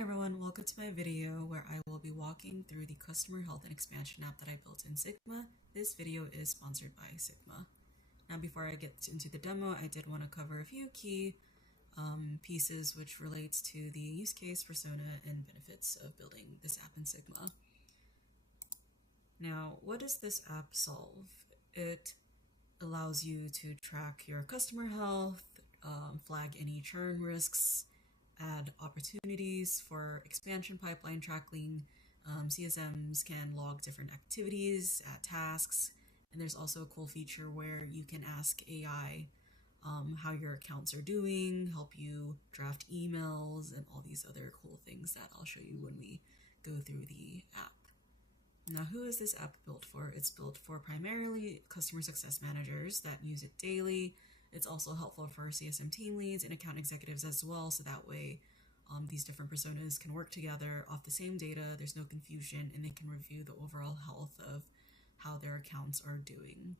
Hi everyone, welcome to my video where I will be walking through the customer health and expansion app that I built in Sigma. This video is sponsored by Sigma. Now before I get into the demo, I did want to cover a few key pieces which relates to the use case, persona, and benefits of building this app in Sigma. Now, what does this app solve? It allows you to track your customer health, flag any churn risks, add opportunities for expansion pipeline tracking. CSMs can log different activities, add tasks, and there's also a cool feature where you can ask AI how your accounts are doing, help you draft emails, and all these other cool things that I'll show you when we go through the app. Now, who is this app built for? It's built for primarily customer success managers that use it daily. It's also helpful for CSM team leads and account executives as well, so that way these different personas can work together off the same data, there's no confusion, and they can review the overall health of how their accounts are doing.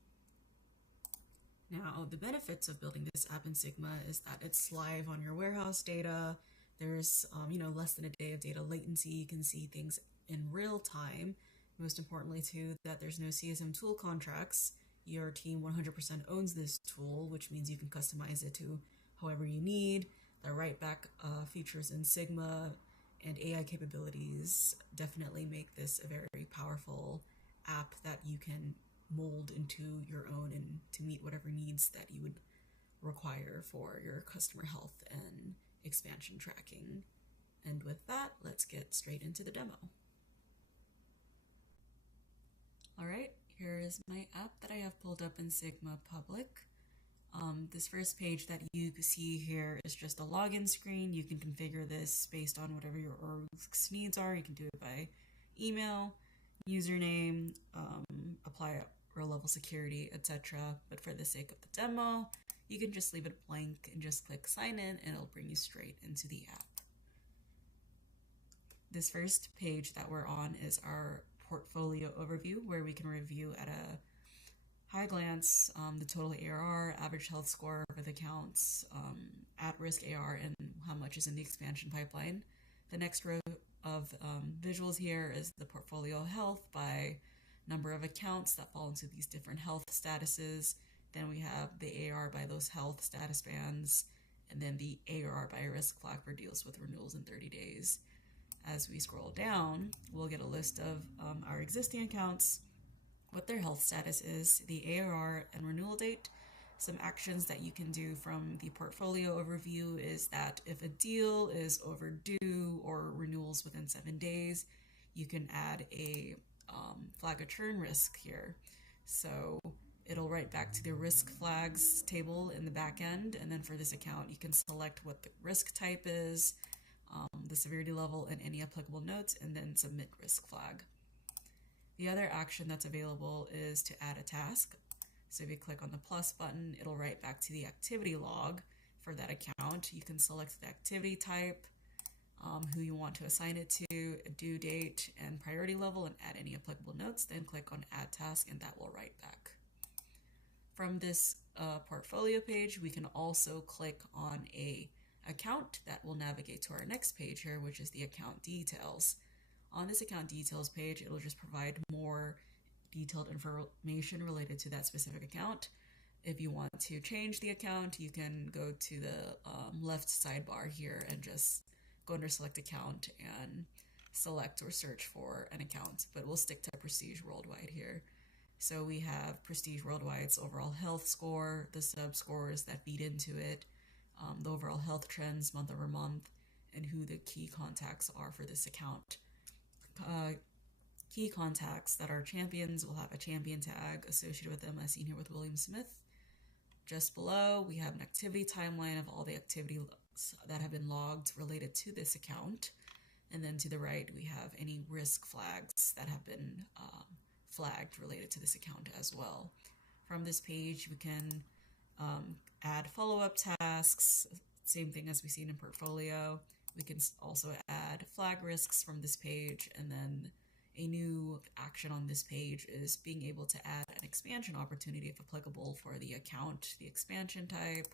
Now, the benefits of building this app in Sigma is that it's live on your warehouse data. There's less than a day of data latency. You can see things in real time. Most importantly too, that there's no CSM tool contracts. Your team 100% owns this tool, which means you can customize it to however you need. The write back features in Sigma and AI capabilities definitely make this a very powerful app that you can mold into your own and to meet whatever needs that you would require for your customer health and expansion tracking. And with that, let's get straight into the demo. All right, here is my app that I have pulled up in Sigma Public. This first page that you see here is just a login screen. You can configure this based on whatever your org's needs are. You can do it by email, username, apply row level security, etc. But for the sake of the demo, you can just leave it blank and just click sign in and it'll bring you straight into the app. This first page that we're on is our portfolio overview, where we can review at a high glance the total ARR, average health score with accounts, at-risk AR, and how much is in the expansion pipeline. The next row of visuals here is the portfolio health by number of accounts that fall into these different health statuses. Then we have the AR by those health status bands, and then the AR by risk flag for deals with renewals in 30 days. As we scroll down, we'll get a list of our existing accounts, what their health status is, the ARR and renewal date. Some actions that you can do from the portfolio overview is that if a deal is overdue or renewals within 7 days, you can add a flag a churn risk here. So it'll write back to the risk flags table in the back end, and then for this account, you can select what the risk type is, the severity level, and any applicable notes, and then submit risk flag. The other action that's available is to add a task. So if you click on the plus button, it'll write back to the activity log for that account. You can select the activity type, who you want to assign it to, a due date, and priority level, and add any applicable notes. Then click on add task, and that will write back. From this portfolio page, we can also click on a account that will navigate to our next page here, which is the account details. On this account details page, it'll just provide more detailed information related to that specific account. If you want to change the account, you can go to the left sidebar here and just go under select account and select or search for an account, but we'll stick to Prestige Worldwide here. So we have Prestige Worldwide's overall health score, the sub scores that feed into it, the overall health trends month over month, and who the key contacts are for this account. Key contacts that are champions will have a champion tag associated with them, as seen here with William Smith. Just below, we have an activity timeline of all the activities that have been logged related to this account. And then to the right, we have any risk flags that have been flagged related to this account as well. From this page, we can add follow-up tasks, same thing as we've seen in portfolio. We can also add flag risks from this page, and then a new action on this page is being able to add an expansion opportunity if applicable for the account, the expansion type,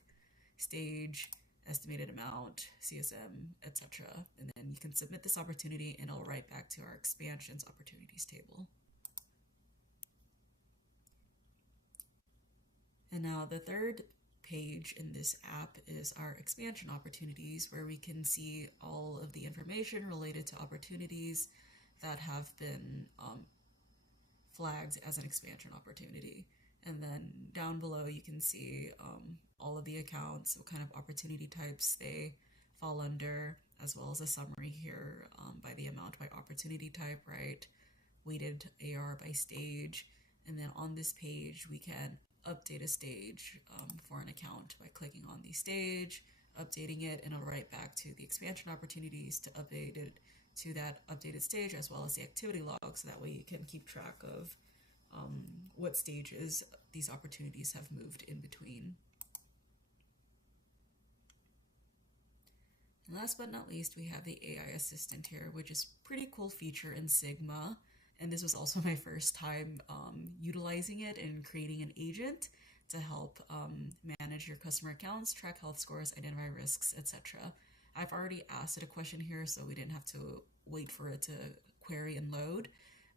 stage, estimated amount, CSM, etc. And then you can submit this opportunity and it'll write back to our expansions opportunities table. And now the third page in this app is our expansion opportunities, where we can see all of the information related to opportunities that have been flagged as an expansion opportunity. And then down below you can see all of the accounts, what kind of opportunity types they fall under, as well as a summary here by the amount by opportunity type, right? Weighted AR by stage. And then on this page we can update a stage for an account by clicking on the stage, updating it, and it'll write back to the expansion opportunities to update it to that updated stage, as well as the activity log, so that way you can keep track of what stages these opportunities have moved in between. And last but not least, we have the AI assistant here, which is a pretty cool feature in Sigma. And this was also my first time utilizing it and creating an agent to help manage your customer accounts, track health scores, identify risks, etc. I've already asked it a question here, so we didn't have to wait for it to query and load.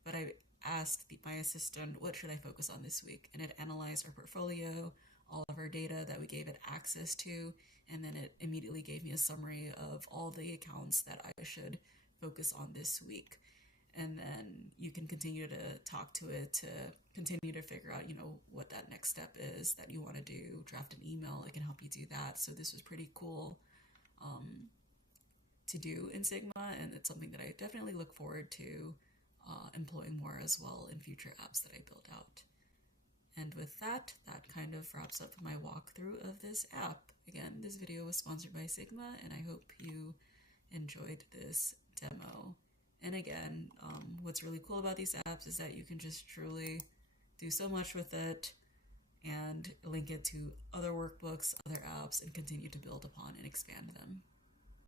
But I asked my assistant, what should I focus on this week? And it analyzed our portfolio, all of our data that we gave it access to, and then it immediately gave me a summary of all the accounts that I should focus on this week. And then you can continue to talk to it to continue to figure out, what that next step is that you want to do. Draft an email, it can help you do that. So this was pretty cool to do in Sigma, and it's something that I definitely look forward to employing more as well in future apps that I build out. And with that kind of wraps up my walkthrough of this app. Again, this video was sponsored by Sigma, and I hope you enjoyed this demo. And again, what's really cool about these apps is that you can just truly do so much with it and link it to other workbooks, other apps, and continue to build upon and expand them.